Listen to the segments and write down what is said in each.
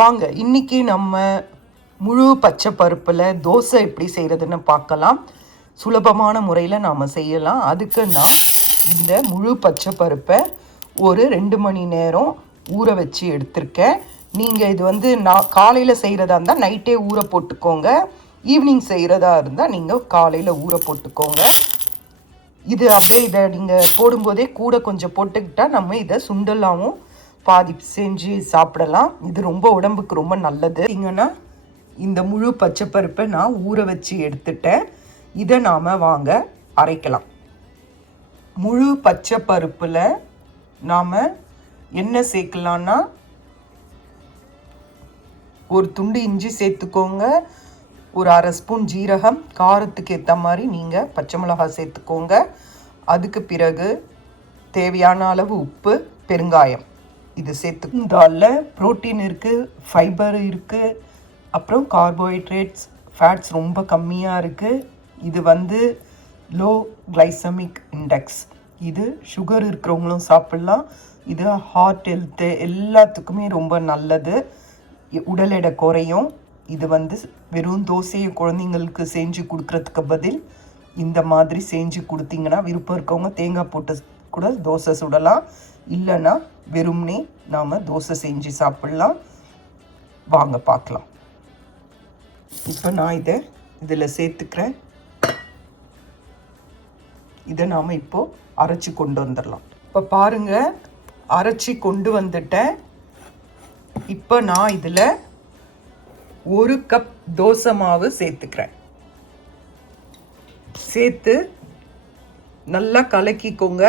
வாங்க இன்னைக்கு நம்ம முழு பச்சை பருப்பில் தோசை எப்படி செய்கிறதுன்னு பார்க்கலாம். சுலபமான முறையில் நாம் செய்யலாம். அதுக்கு நான் இந்த முழு பச்சை பருப்பை ஒரு 2 மணி நேரம் ஊற வச்சு எடுத்திருக்கேன். நீங்கள் இது நான் காலையில் செய்கிறதா இருந்தால் நைட்டே ஊற போட்டுக்கோங்க. ஈவினிங் செய்கிறதா இருந்தால் நீங்கள் காலையில் ஊற போட்டுக்கோங்க. இது அப்படியே இதை நீங்கள் போடும்போதே கூட கொஞ்சம் போட்டுக்கிட்டால் நம்ம இதை சுண்டலாகவும் பாதி செஞ்சு சாப்பிடலாம். இது ரொம்ப உடம்புக்கு ரொம்ப நல்லது. இங்கன்னா இந்த முழு பச்சை பருப்பை நான் ஊற வச்சு எடுத்துட்டேன். இதை நாம் வாங்க அரைக்கலாம். முழு பச்சை பருப்பில் நாம் என்ன சேர்க்கலான்னா, ஒரு துண்டு இஞ்சி சேர்த்துக்கோங்க, ஒரு அரை ஸ்பூன் ஜீரகம், காரத்துக்கு ஏற்ற மாதிரி நீங்கள் பச்சை மிளகாய் சேர்த்துக்கோங்க. அதுக்கு பிறகு தேவையான அளவு உப்பு, பெருங்காயம் இது சேர்த்துந்தால ப்ரோட்டீன் இருக்குது, ஃபைபர் இருக்குது, அப்புறம் கார்போஹைட்ரேட்ஸ், ஃபேட்ஸ் ரொம்ப கம்மியாக இருக்குது. இது லோ கிளைசமிக் இண்டெக்ஸ். இது சுகர் இருக்கிறவங்களும் சாப்பிட்லாம். இது ஹார்ட் ஹெல்த்து எல்லாத்துக்குமே ரொம்ப நல்லது. உடல் எடை குறையும். இது வெறும் தோசையை குழந்தைங்களுக்கு செஞ்சு கொடுக்குறதுக்கு பதில் இந்த மாதிரி செஞ்சு கொடுத்தீங்கன்னா, விருப்பம் இருக்கவங்க தேங்காய் போட்டு கூட தோசை சுடலாம். இல்லைன்னா வெறும்னே நாம் தோசை செஞ்சு சாப்பிட்லாம். வாங்க பார்க்கலாம். இப்போ நான் இதில் சேர்த்துக்கிறேன். இதை நாம் இப்போது அரைச்சி கொண்டு வந்துடலாம். இப்போ பாருங்கள், அரைச்சி கொண்டு வந்துட்டேன். இப்போ நான் இதில் 1 கப் தோசை மாவு சேர்த்துக்கிறேன். சேர்த்து நல்லா கலக்கிக்கோங்க.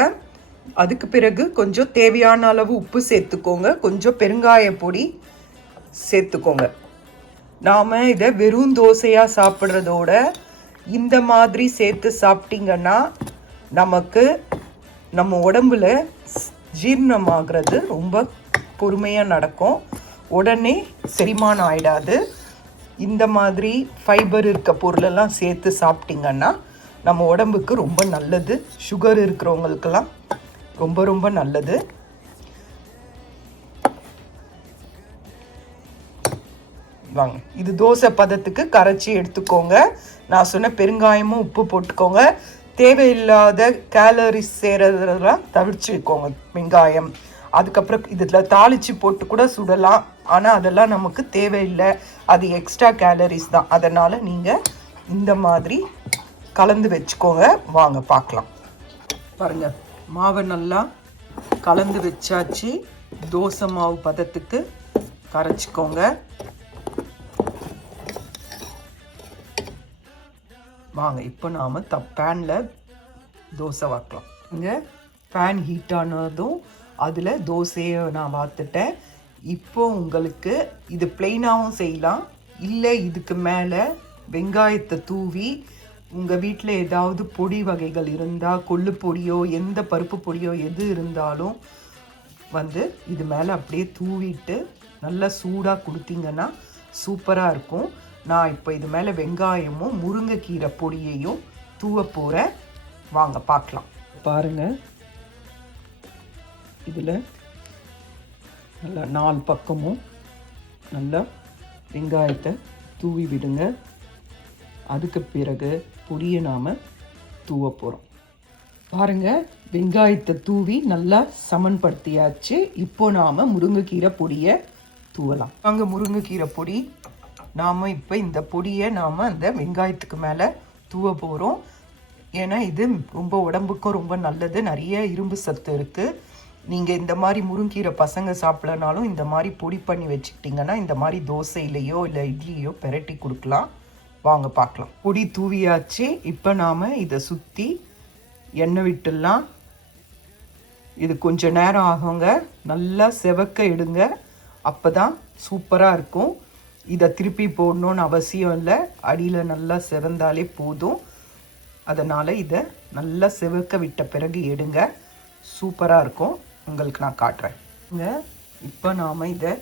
அதுக்கு பிறகு கொஞ்சம் தேவையான அளவு உப்பு சேர்த்துக்கோங்க, கொஞ்சம் பெருங்காய பொடி சேர்த்துக்கோங்க. நாம் இதை வெறும் தோசையாக சாப்பிட்றதோட இந்த மாதிரி சேர்த்து சாப்பிட்டிங்கன்னா நமக்கு நம்ம உடம்புல ஜீரணமாகிறது ரொம்ப பொறுமையாக நடக்கும். உடனே செரிமானம் ஆகிடாது. இந்த மாதிரி ஃபைபர் இருக்க பொருளெல்லாம் சேர்த்து சாப்பிட்டிங்கன்னா நம்ம உடம்புக்கு ரொம்ப நல்லது. சுகர் இருக்கிறவங்களுக்கெல்லாம் ரொம்ப ரொம்ப நல்லது. வாங்க, இது தோசை பதத்துக்கு கரைச்சி எடுத்துக்கோங்க. நான் சொன்ன பெருங்காயமும் உப்பு போட்டுக்கோங்க. தேவையில்லாத கேலரிஸ் சேரதெல்லாம் தவிர்த்துக்கோங்க. வெங்காயம், அதுக்கப்புறம் இதில் தாளித்து போட்டு கூட சுடலாம். ஆனால் அதெல்லாம் நமக்கு தேவையில்லை, அது எக்ஸ்ட்ரா கேலரிஸ் தான். அதனால் நீங்கள் இந்த மாதிரி கலந்து வச்சுக்கோங்க. வாங்க பார்க்கலாம். பாருங்கள், மாவை நல்லா கலந்து வச்சாச்சு. தோசை மாவு பதத்துக்கு கரைச்சிக்கோங்க. வாங்க இப்போ நாம் பேனில் தோசை வாக்கலாம். இங்கே பேன் ஹீட் ஆனதும் அதில் தோசையை நான் வாத்துட்டேன். இப்போ உங்களுக்கு இது பிளெயினாகவும் செய்யலாம், இல்லை இதுக்கு மேலே வெங்காயத்தை தூவி உங்கள் வீட்டில் ஏதாவது பொடி வகைகள் இருந்தால், கொள்ளு பொடியோ எந்த பருப்பு பொடியோ எது இருந்தாலும் இது மேலே அப்படியே தூவிட்டு நல்லா சூடாக கொடுத்தீங்கன்னா சூப்பராக இருக்கும். நான் இப்போ இது மேலே வெங்காயமும் முருங்கைக்கீரை பொடியையும் தூவ போகிறேன். வாங்க பார்க்கலாம். பாருங்கள், இதில் நல்லா 4 பக்கமும் நல்லா வெங்காயத்தை தூவி விடுங்க. அதுக்கு பிறகு பொடியை நாம் தூவ போகிறோம். பாருங்கள், வெங்காயத்தை தூவி நல்லா சமன்படுத்தியாச்சு. இப்போ நாம் முருங்கைக்கீரை பொடியை தூவலாம். அங்கே முருங்கைக்கீரை பொடி நாம் இப்போ இந்த பொடியை நாம் அந்த வெங்காயத்துக்கு மேலே தூவ போகிறோம். ஏன்னா இது ரொம்ப உடம்புக்கும் ரொம்ப நல்லது, நிறைய இரும்பு சத்து இருக்குது. நீங்கள் இந்த மாதிரி முருங்கீரை பசங்க சாப்பிட்லனாலும் இந்த மாதிரி பொடி பண்ணி வச்சுக்கிட்டிங்கன்னா இந்த மாதிரி தோசையிலையோ இல்லை இட்லியோ பெரட்டி கொடுக்கலாம். வாங்க பார்க்கலாம். பொடி தூவியாச்சு. இப்போ நாம் இதை சுற்றி எண்ணெய் விட்டுடலாம். இது கொஞ்சம் நேரம் ஆகுங்க. நல்லா செவக்க எடுங்க, அப்போ தான் சூப்பராக இருக்கும். இதை திருப்பி போடணுன்னு அவசியம் இல்லை, அடியில் நல்லா செவந்தாலே போதும். அதனால் இதை நல்லா செவக்க விட்ட பிறகு எடுங்க, சூப்பராக இருக்கும். உங்களுக்கு நான் காட்டுறேன். இப்போ நாம் இதை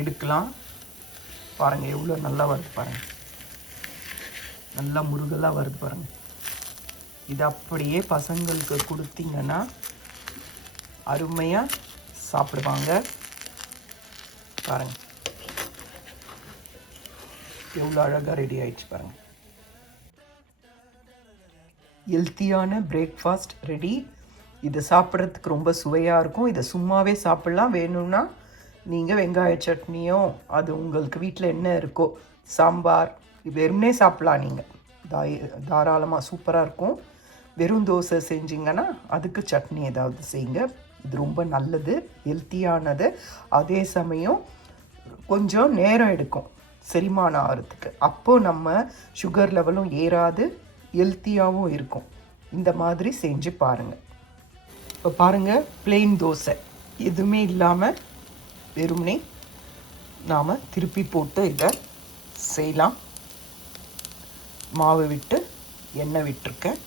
எடுக்கலாம். பாருங்கள், எவ்வளோ நல்லா வருது பாருங்கள், நல்லா முருகலாக வருது பாருங்கள். இது அப்படியே பசங்களுக்கு கொடுத்தீங்கன்னா அருமையாக சாப்பிடுவாங்க. பாருங்கள் எவ்வளோ அழகாக ரெடி ஆயிடுச்சு பாருங்கள். ஹெல்த்தியான பிரேக்ஃபாஸ்ட் ரெடி. இது சாப்பிட்றதுக்கு ரொம்ப சுவையாக இருக்கும். இதை சும்மாவே சாப்பிட்லாம். வேணும்னா நீங்கள் வெங்காய சட்னியோ அது உங்களுக்கு வீட்டில் என்ன இருக்கோ சாம்பார் வெறும்னே சாப்பிட்லாம். நீங்கள் தாராளமாக சூப்பராக இருக்கும். வெறும் தோசை செஞ்சிங்கன்னா அதுக்கு சட்னி ஏதாவது செய்யுங்க. இது ரொம்ப நல்லது, ஹெல்த்தியானது. அதே சமயம் கொஞ்சம் நேரம் எடுக்கும் செரிமானம் ஆகிறதுக்கு. அப்போது நம்ம சுகர் லெவலும் ஏறாது, ஹெல்த்தியாகவும் இருக்கும். இந்த மாதிரி செஞ்சு பாருங்கள். இப்போ பாருங்கள், பிளெயின் தோசை எதுவுமே இல்லாமல் வெறுமனே நாம் திருப்பி போட்டு இதை செய்யலாம். மாவு விட்டு எண்ணெய் விட்டுருக்கேன்.